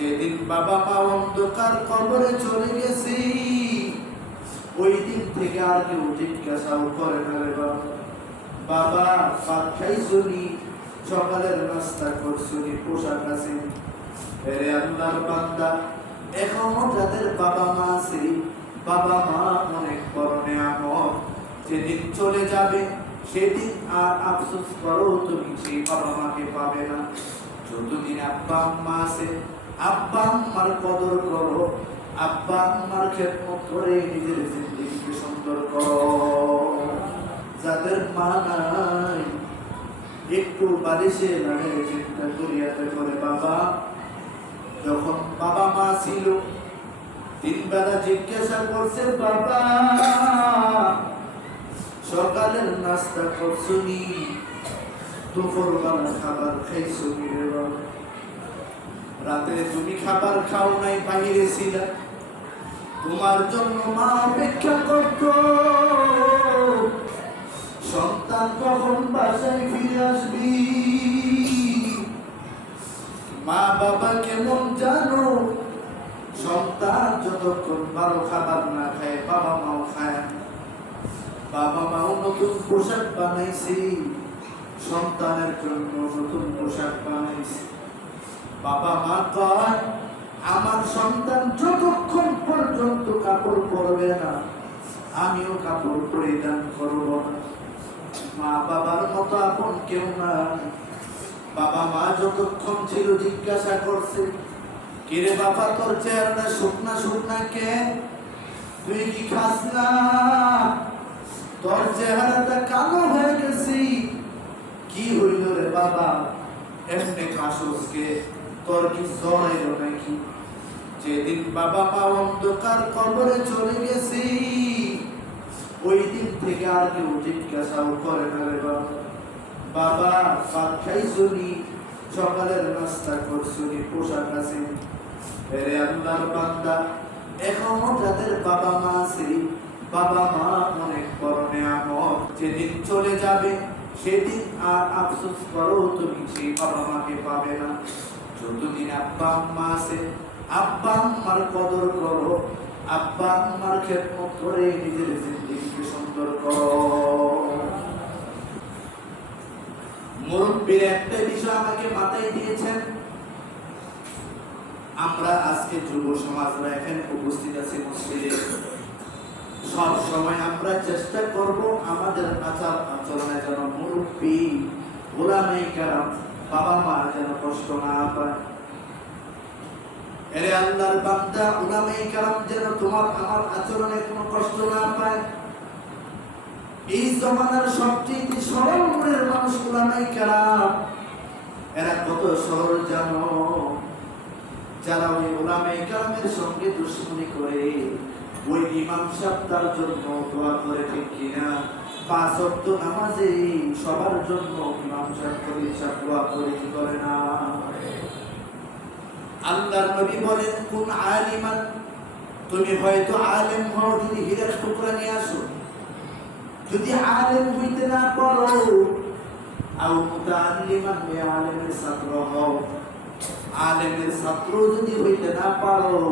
যেদিন বাবা মা অন্ধকার কবরে চলে গেছে, ওই দিন থেকে আর কেউ জিজ্ঞাসাও করে না রে বাবা ভাত খাইছনি, সকালের নাস্তা করছনি, পোশাক আছে। এরে আল্লাহর বান্দা, এখনো যাদের বাবা মা আছে, বাবা মা অনেক বড় নেয়ামত। যেদিন চলে যাবে সেদিন আর আফসোস করো, তুমি সেই বাবা মাকে পাবে না। যতদিন আব্বা আম্মা আছে, আব্বা আম্মার কদর করো, আব্বা আম্মার খেদমত করে নিজের জিন্দেগিকে সুন্দর করো। যাদের মা নাই, একটু বালিশে লাগে চিন্তা করিয়াতে করে বাবা, যখন বাবা মা ছিল, তিন বেলা জিজ্ঞাসা করছে বাবা সকালের নাস্তা করছনি, দুপুর বেলা খাবার খাইছনি রে বাবা, রাতে তুমি খাবার খাও নাই, বাহিরে ছিলা, তোমার জন্য মা অপেক্ষা করত সন্তান কখন বাসায় ফিরে আসবি। মা বাবা কেমন জানো, সন্তান যতক্ষণ ভালো খাবার না খায় বাবা মাও খায়। বাবা মাও নতুন পোশাক বানাইছি, সন্তানের জন্য নতুন পোশাক বানাইছি। বাবা মা কয় আমার সন্তান যতক্ষণ পর্যন্ত কাপড় পরবে না, আমিও কাপড় পরিধান করব না। মা বাবার মতো আপন কেউ না। বাবা মা যতক্ষণ ছিল জিজ্ঞাসা করছে, কিরে বাবা তোর চেহারাটা শুকনা শুকনা কেন, তুই কি খাস না, তোর চেহারাটা কালো হয়ে গেছি, কি হইল রে বাবা এমনি খাসুসকে, তোর কি জ্বর এলো নাকি। যেদিন বাবা মা অন্ধকার কবরে চলে গেছি, ওই দিন থেকে আর কেউ জিজ্ঞাসাও করে না রে বাবা ভাত খাইছনি, সকালের নাস্তা করছনি, পোশাক আছে। এরে আল্লাহর বান্দা, এখনো যাদের বাবা মা আছে, বাবা মা অনেক বড় নেয়ামত। যেদিন চলে যাবে সেদিন আর আফসোস করো, তুমি সেই বাবা মাকে পাবে না। যতদিন আব্বা আম্মা আছে, আব্বা আম্মার কদর করো, আব্বা আম্মার খেদমত করে নিজের জিন্দেগিকে সুন্দর করো। মুরব্বীর একটা বিষয় আমাকে মাথায় দিয়েছেন। আমরা আজকে যুব সমাজরা এখানে উপস্থিত আছি মসজিদে, সব সময় আমরা চেষ্টা করব আমাদের আচার আচরণে যেন মুরব্বী ওলামায়ে কেরাম বাবা মা যেন কষ্ট না পায়। এরে আল্লাহর বান্দা, উলামায়ে কেরাম যেন তোমার আমার আচরণে কোনো কষ্ট না পায়। এই জমানার সবচেয়ে সরল মনের মানুষ উলামায়ে কেরাম। এরা কত সরল জানো, যারা ওই উলামায়ে কেরামের সঙ্গে দুশমনি করে, ওই ইমাম সাহেব তার জন্য দোয়া করে, ঠিক কিনা? 5 ওয়াক্ত নামাজে সবার জন্য ইমাম সাহেব করে দোয়া করে, কি করে না? আল্লাহর নবী বলেন কোন আলিমান, তুমি হয়তো আলেম হও, যদি হীরার টুকরা নিয়ে আসো, যদি আলেম হইতে না পারো, আও মুতাআল্লিমান, আলেমের ছাত্র হও, আলেমের ছাত্র যদি হইতে না পারো,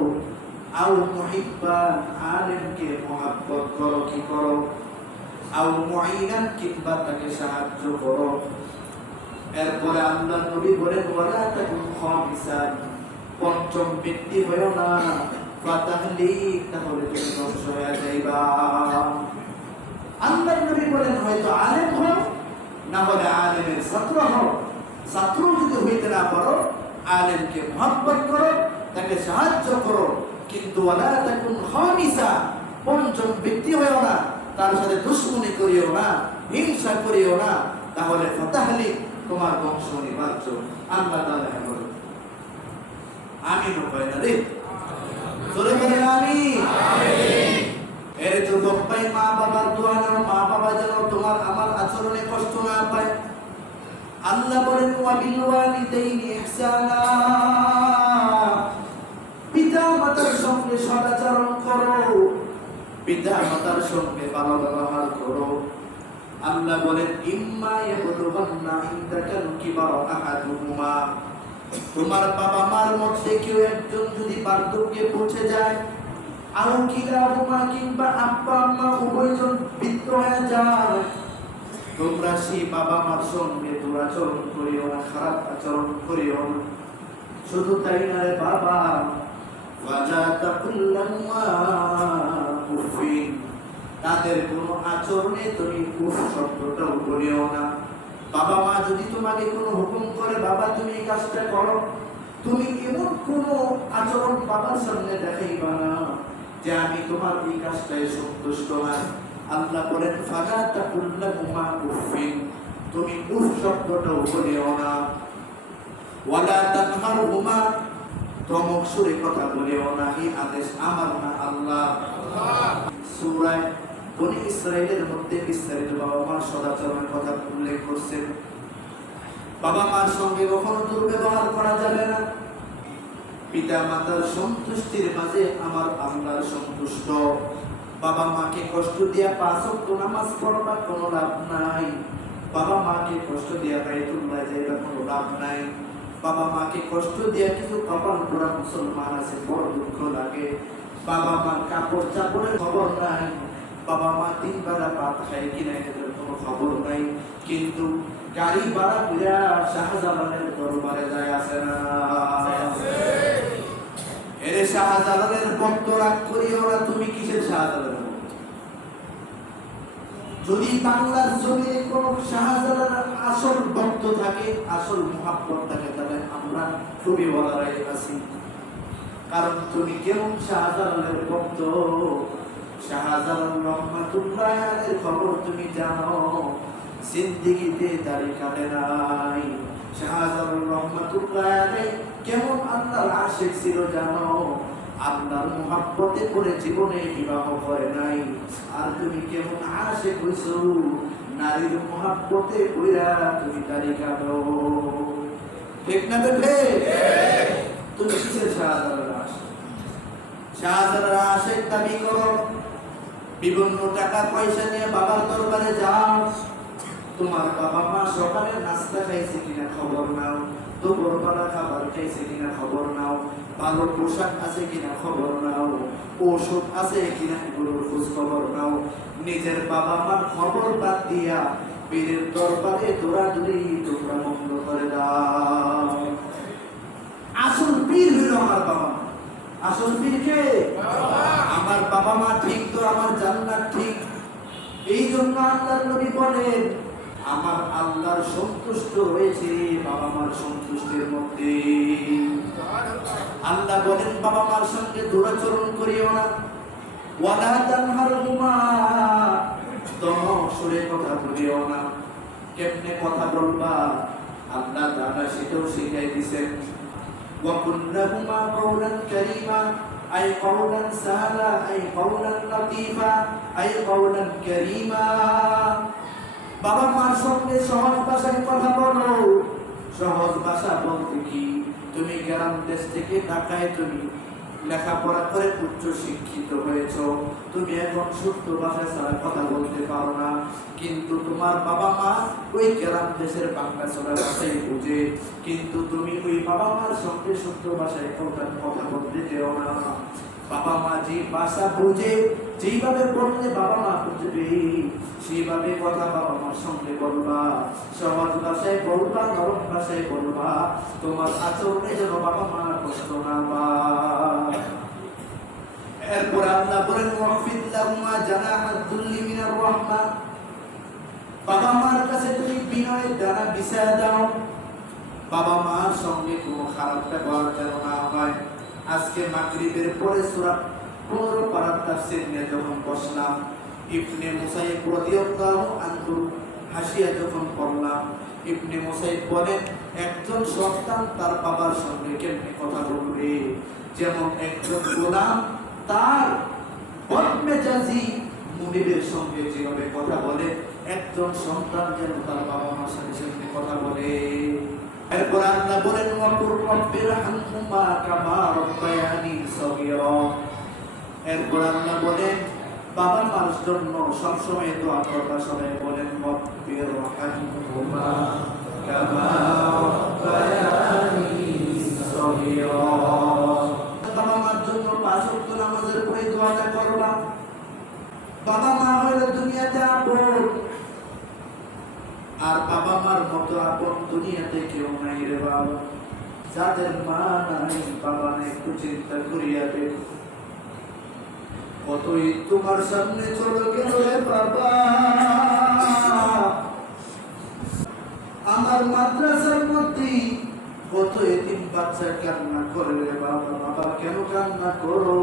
আও মুহিব্বান, আলেমকে মহব্বত করো, কি করো? আও মুঈনান, কিংবা তাকে সাহায্য করো। এরপরে আল্লাহর নবী বলেন ওয়ালা তাকুন খামিসান, পঞ্চম ব্যক্তি হয়েও না, ফাতাহলিক, তাহলে তুমি ধ্বংস হয়ে যাইবা। আল্লাহর নবী বলেন হয়তো আলেম হও, না হলে আলেমের ছাত্র হও। ছাত্র যদি হইতে না পারো, আলেমকে মহব্বত করো, তাকে সাহায্য করো, কিন্তু ওয়ালা তাকুন খামিসা, পঞ্চম ব্যক্তি হয়েও না, তার সাথে দুশমনি করিও না, হিংসা করিও না, তাহলে ফাতাহলিক, তোমার বংশ নির্বাচ্য। আল্লাহ তাআলা বলেন আমিন কয় না রে, জোরে বলেন আমিন। এর তো গপ্পাই মা বাবার দোয়া নাও, মা বাবা যেন তোমার আমার আচরণে কষ্ট না পায়। আল্লাহ বলেন ওয়া বিল ওয়ালিদাইনি ইহসানা, পিতা মাতার সঙ্গে সদাচরণ করো, পিতা মাতার সঙ্গে ভালো ব্যবহার করো। আল্লাহ বলেন ইম্মা ইয়াবলুগান্না ইনদাকাল কিবারা আহাদুহুমা, তোমার বাবা মার মধ্যে কেউ একজন যদি বার্ধক্যে পৌঁছে যায়, আলকিলাহুমা কিংবা আব্বা আম্মা উভয়জন বৃদ্ধ হয়ে যায়, তোমরা সেই বাবা মার সঙ্গে দুরাচরণ করিও না, খারাপ আচরণ করিও না। শুধু তাই না রে বাবা, ওয়ালা তাকুল্লাহুমা উফিন, তাদের কোনো আচরণে তুমি উফ শব্দটাও বলিও না। বাবা মা যদি তোমাকে কোনো হুকুম করে, বাবা তুমি এই কাজটা করো, তুমি এমন কোনো আচরণ বাবার সামনে দেখাইবা না যে আমি তোমার এই কাজটায় সন্তুষ্ট না। আল্লাহ বলেন ফালা তাকুল্লাহুমা উফিন, তুমি উফ শব্দটাও বলিও না। ওয়ালা তানহারহুমা, ধমক সুরে কথা বলিও না। এই আদেশ আমার না, আল্লাহ। সূরা বনী ইসরাঈলের মধ্যে বিস্তারিত বাবা মার সদাচরণের কথা উল্লেখ করছেন। বাবা মার সঙ্গে কখনো দুর্ব্যবহার করা যাবে না। পিতা মাতার সন্তুষ্টির মাঝে আমার আল্লাহ সন্তুষ্ট। বাবা মাকে কষ্ট দিয়া 5 ওয়াক্ত নামাজ পড়বা কোনো লাভ নাই। বাবা মাকে কষ্ট দিয়া বাইতুল্লাহ যাইবা কোনো লাভ নাই। বাবা মাকে কষ্ট দিয়া কিছু কপাল পোড়া মুসলমান আছে, বড় দুঃখ লাগে। বাবা মার কাপড় চাপড়ের খবর নাই। বাবা মা 3 বেলা ভাত খায় কিনা এদের কোনো খবর নাই। কিন্তু গাড়ি ভাড়া কইরা শাহজালালের দরবারে যায় আছে না? এরে শাহজালালের ভক্ত রাগ করিও না। তুমি কিসের শাহজালালের ভক্ত? যদি বাংলার জমিনে কোন শাহজালালের আসল ভক্ত থাকে, আসল মুহাব্বত থাকে, তাহলে আমরা খুবই বলারাই আছি। কারণ তুমি কেমন শাহজালালের ভক্ত? শাহজালাল রহমাতুল্লাহ আলাইহির খবর তুমি জানো, জিন্দেগিতে দাড়ি কাটে নাই। শাহজালাল রহমাতুল্লাহ আলাইহি কেমন আল্লাহর আশিক ছিল জানো? আল্লাহর মুহাব্বতে পড়ে জীবনে বিবাহ করে নাই। আর তুমি কেমন আশিক হইছো? নারীর মুহাব্বতে পড়া তুমি দাড়ি কাটো। ঠিক না বেটে? তুমি কিসের শাহজালালের আশিক? শাহজালালের আশিক দাবি করো, বিভিন্ন টাকা পয়সা নিয়ে বাবার দরবারে যাও। তোমার বাবা মা সকালে নাস্তা খাইছে কিনা খবর নাও, দুপুরবেলা খাবার খাইছে কিনা খবর নাও, ভালো পোশাক আছে কিনা খবর নাও, ওষুধ আছে কিনা এগুলোর খোঁজ খবর নাও। নিজের বাবা মার খবর বাদ দিয়া পীরের দরবারে দৌড়াদৌড়ি তোমরা বন্ধ করে দাও। আসল পীর হলো আমার বাবা মা। আসল পীর কে? আমার বাবা মা ঠিক তো আমার জান্নাত ঠিক। এই জন্য আল্লাহর নবী বলেন আমার আল্লাহর সন্তুষ্ট হয়েছে বাবা মার সন্তুষ্টির মধ্যে। আল্লাহ বলেন বাবা মার সঙ্গে দুরাচরণ করিও না। ওয়ালা তানহারহুমা, ধমক সুরে কথা বলিও না। কেমনে কথা বলবা আল্লাহ তাআলা সেটাও শিখাই দিয়েছেন। ওয়া কুল্লাহুমা কাওলান কারীমা, আই কাওলান সাহালা, আই কাওলান লতীফা, আই কাওলান কারীমা। বাবা মার সঙ্গে সহজ ভাষায় কথা বলো। সহজ ভাষা বলতে কি? তুমি গ্রাম দেশ থেকে ঢাকায় তুমি লেখাপড়া করে উচ্চ শিক্ষিত হয়েছো, তুমি এখন শুদ্ধ ভাষা ছাড়া কথা বলতে পারো না। কিন্তু তোমার বাবা মা ওই গ্রাম দেশের বাংলা ছাড়া ভাষাই বুঝে, কিন্তু তুমি ওই বাবা মার সঙ্গে শুদ্ধ ভাষায় কথা বলতে যেও না। বাবা মা যে ভাষা বুঝে, যেভাবে বললে বাবা মা বুঝবে, সেইভাবে কথা বাবা মার সঙ্গে বলবা। সহজ ভাষায় বলবা, নরম ভাষায় বলবা। তোমার আচরণে যেন বাবা মা কষ্ট না পায়। এরপর আল্লাহ বলেন ওয়াকফিদ লাহুমা জানাহাদ দুল্লি মিনার রাহমা, বাবা মার কাছে তুমি বিনয়ের ডানা বিছায়া দাও। বাবা মার সঙ্গে কোনো খারাপ ব্যবহার যেন না হয়। আজকে মাগরিবের পরে সূরা 15 পারার তাফসীর নিয়ে যখন বসলাম, ইবনে মুসাইব রাদিয়াল্লাহু আনহু হাসিয়া যখন পড়লাম, ইবনে মুসাইব বলেন একজন সন্তান তার বাবার সঙ্গে কেমনে কথা বলবে? যেমন একজন গোলাম তার বদমেজাজি মুনিবের সঙ্গে যেভাবে কথা বলে, একজন সন্তান যেন তার বাবা মার সাথে সেভাবে কথা বলে। এরপর আল্লাহ বলেন ওয়াকুর রাব্বির হামহুমা কামা রাব্বায়ানি সগীরা। এরপর আল্লাহ বলেন বাবা মার জন্য সবসময় দোয়া করবা। সবাই বলেন রাব্বির হামহুমা কামা রাব্বায়ানি صغيرا বাবা মার জন্য 5 ওয়াক্ত নামাজের পরে দোয়াটা করবা। বাবা মা হলো দুনিয়াতে আপন, আর বাবা মার মতো আপন দুনিয়াতে কেউ নাই রে বাবা। যাদের মা নাই বাবা নাই একটু চিন্তা করিয়া দেখো, কতই তোমার সামনে চলে গেল রে বাবা। আমার মাদ্রাসার মধ্যে কত এতিম বাচ্চা কান্না করে রে বাবা। বাবা কেন কান্না করো?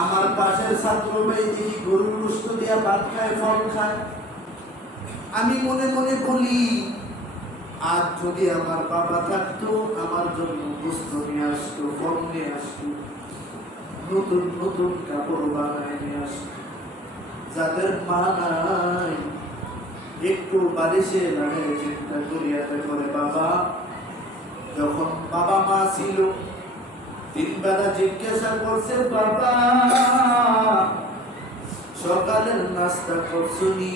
আমার পাশের ছাত্র ভাই দেখি গরুর গোশত দিয়া ভাত খায়, ফল খায়। আমি মনে মনে বলি, আজ যদি আমার বাবা থাকতো আমার জন্য গোশত নিয়ে আসতো, ফল নিয়ে আসতো, নতুন নতুন কাপড় বানায় নিয়ে আসতো। যাদের মা নাই একটু বালিশে লাগে চিন্তা করিয়াতে করে বাবা। যখন বাবা মা ছিল 3 বেলা জিজ্ঞাসা করছে, বাবা সকালের নাস্তা করছুনি,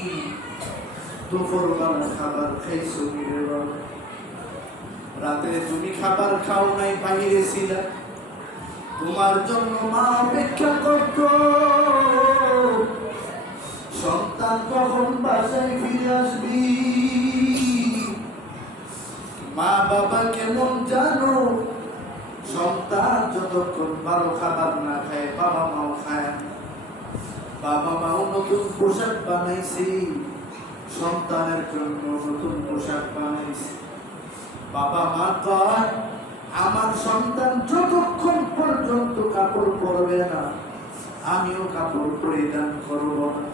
দুপুর বেলা খাবার খাইছুনি রে বাবা? রাতে তুমি খাবার খাও নাই, বাহিরে ছিলা, তোমার জন্য মা অপেক্ষা করত সন্তান কখন বাসায় ফিরে আসবি। মা বাবা কেমন জানো? সন্তান যতক্ষণ ভালো খাবার না খায় বাবা মাও খায়। বাবা মাও নতুন পোশাক বানাইছি, সন্তানের জন্য নতুন পোশাক বানাইছি। বাবা মা কয়, আমার সন্তান যতক্ষণ পর্যন্ত কাপড় পরবে না আমিও কাপড় পরিধান করব না।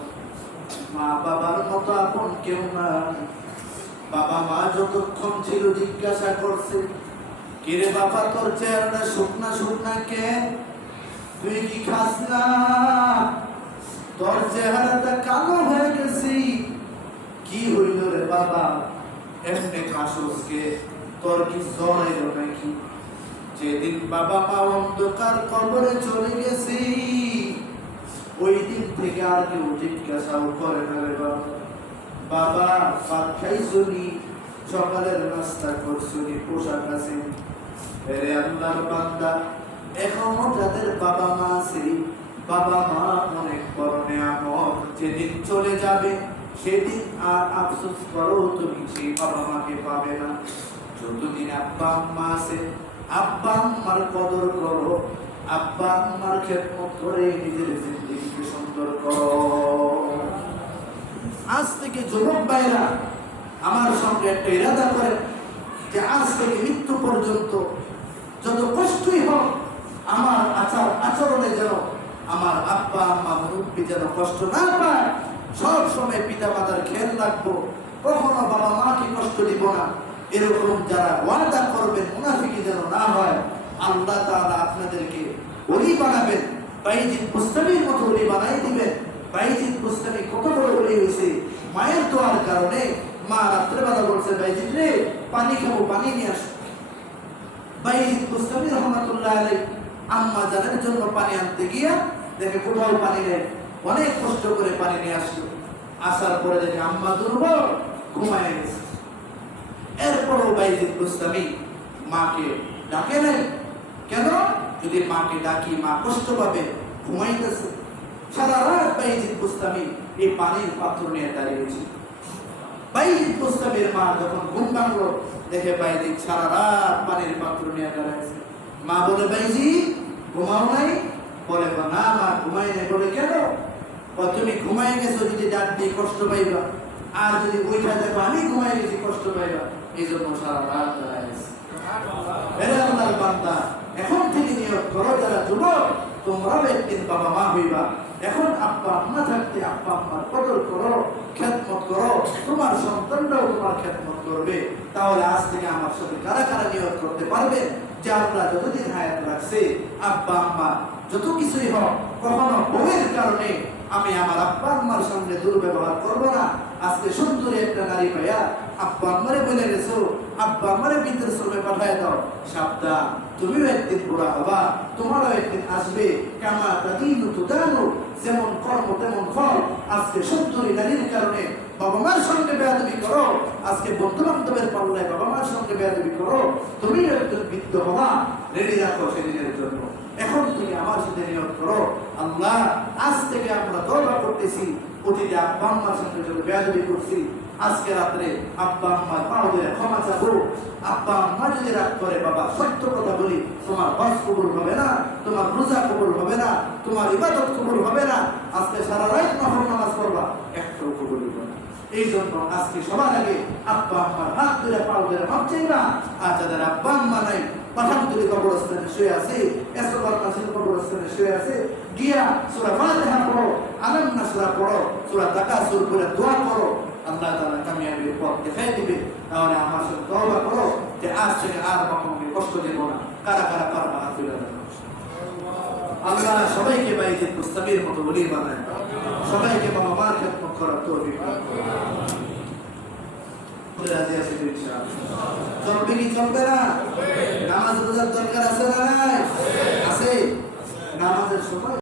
মা বাবার মতো আপন কেউ না। বাবা মা যতক্ষণ ছিল জিজ্ঞাসা করছে, কিরে বাবা তোর চেহারাটা শুকনা শুকনা কেন? তুই কি খাস না? তোর চেহারাটা কালো হয়ে গেছি। কি হইল রে বাবা, এমনি খাসোস কে? তোর কি জ্বর এলো নাকি? যেদিন বাবা মা অন্ধকার কবরে চলে গেছি ওই দিন থেকে আর কেউ জিজ্ঞাসাও করে না রে বাবা। বাবা ভাত খাইছুনি, সকালের নাস্তা করছুনি, পোশাক আছে? এরে আল্লাহর বান্দা, এখনো যাদের বাবা মা আছে, বাবা মা অনেক বড় নেয়ামত। যেদিন চলে যাবে সেদিন আর আফসোস করো তুমি সেই বাবা মাকে পাবে না। যতদিন আব্বা আম্মা আছে আব্বা আম্মার কদর করো, আব্বা আম্মার খেদমত করে নিজের জিন্দেগিকে সুন্দর করো। আজ থেকে যুবক ভাইরা আমার সঙ্গে একটা ইরাদা করেন যে আজ থেকে মৃত্যু পর্যন্ত যত কষ্টই হোক আমার আচরণে যেন আমার আব্বা আম্মা মুরব্বী যেন কষ্ট না পায়। সব সময় পিতা মাতার খেয়াল রাখবো, কখনো বাবা মাকে কষ্ট দিব না। এরকম যারা ওয়াদা করবেন মুনাফিকি যেন না হয়। আল্লাহ তাআলা আপনাদেরকে ওলি বানাবেন, বাইজিদ বুস্তামির মতো ওলি বানাই দিবেন। বাইজিদ বুস্তামি কত বড় ওলি হয়েছে মায়ের দোয়ার কারণে। মা রাত্রেবেলা বলছে, বাইজিদ রে পানি খাবো, পানি নিয়ে আসো। বাইজিদ বুস্তামি রহমাতুল্লাহ আলাইহি আম্মা জানের জন্য পানি আনতে গিয়া দেখে কোথাও পানি নেই, অনেক কষ্ট করে পানি নিয়ে আসলো। আসার পরে দেখে আম্মা দুর্বল, ঘুমায় গেছে। এরপরও বাইজিদ বুস্তামি মাকে ডাকে নাই। কেন? যদি মাকে ডাকি মা কষ্ট পাবে, ঘুমাইতেছে। সারা রাত বাইজিদ বুস্তামি এই পানির পাত্র নিয়ে দাঁড়িয়েছে। বাইজিদ বুস্তামির মা যখন ঘুম ভাঙলো দেখে বাইজিদ সারা রাত পানির পাত্র নিয়ে দাঁড়িয়েছে। মা বলে, বাইজিদ ঘুমাও নাই? বলে, না মা ঘুমাই নাই। বলে, কেন? তুমি ঘুমাই গেছো, যদি ডাক দিয়ে কষ্ট পাইবা, আর যদি ওইটা দেখো আমি ঘুমাই গেছি কষ্ট পাইবা, এই জন্য সারা রাত দাঁড়াইছে। আল্লাহর বান্দা, এখন থেকে নিয়ত করো যারা যুবক তোমরাও একদিন বাবা মা হইবা। এখন আব্বা আম্মা থাকতে আব্বা আম্মার কদর করো, খেদমত করো, তোমার সন্তানরাও তোমার খেদমত করবে। তাহলে আজ থেকে আমার সাথে কারা কারা নিয়ত করতে পারবে যে আল্লাহ যতদিন হায়াত রাখছে আব্বা আম্মা যত কিছুই হোক কখনো বউয়ের কারণে আমি আমার আব্বা আম্মার সঙ্গে দুর্ব্যবহার করবো না। আজকে সুন্দরী একটা নারী ভাইয়া আব্বা আম্মারে বলে গেছো, আব্বা আম্মারে বৃদ্ধাশ্রমে পাঠায় দাও। সাবধান, তুমিও একদিন বুড়া হবা, তোমারও একদিন আসবে। কামা তাদিনু তুদানু, যেমন কর্ম তেমন ফল। আজকে সুন্দরী নারীর কারণে বাবা মার সঙ্গে বেয়াদবি করো, আজকে বন্ধু বান্ধবের পাল্লায় বাবা মার সঙ্গে বেয়াদবি করো, তুমি একজন বৃদ্ধ হওয়া রেডি রাখো সেদিনের জন্য। এখন তুমি আমার সাথে নিয়ত করো, আল্লাহ আজ থেকে আমরা তওবা করতেছি, অতীতে আব্বা আম্মার সঙ্গে যত বেয়াদবি করছি, আজকে রাত্রে আব্বা আম্মার পাও ধরে ক্ষমা চাবো। আব্বা আম্মা যদি রাগ করে, বাবা সত্য কথা বলি, তোমার হজ কবুল হবে না, তোমার রোজা কবুল হবে না, তোমার ইবাদত কবুল হবে না, আজকে সারা রাত নফল নামাজ পড়বা, একটাও কবুল হবে না। এই জন্য আজকে সবার আগে আব্বা আম্মার হাত ধরে পাও ধরে মাপ চাইবা। আর যাদের আব্বা আম্মা নাই, পাঠানতুলি কবরস্থানে শুয়ে আছে, এসবার মাসিল কবরস্থানে শুয়ে আছে, গিয়া সূরা ফাতিহা পড়ো, আলাম নাসরা পড়ো, সূরা তাকাসুর পড়ে দোয়া করো, আল্লাহ তাআলা কামিয়াবির পথ দেখাই দিবে। তাহলে আমার সাথে তওবা করো যে আজ থেকে আর কখনো কষ্ট দেব না। কারা কারা পারবা হাত তুলে দাও। আল্লাহ সবাইকে বাইতে মুস্তাকির মতো ওলি বানায়, সবাইকে বাবা মার খেদমত করার তৌফিক দান। রাজি আছি তো ইনশাআল্লাহ। চলবে কি চলবে না? নামাজ রোজার দরকার আছে না নাই? আছে। নামাজের সময়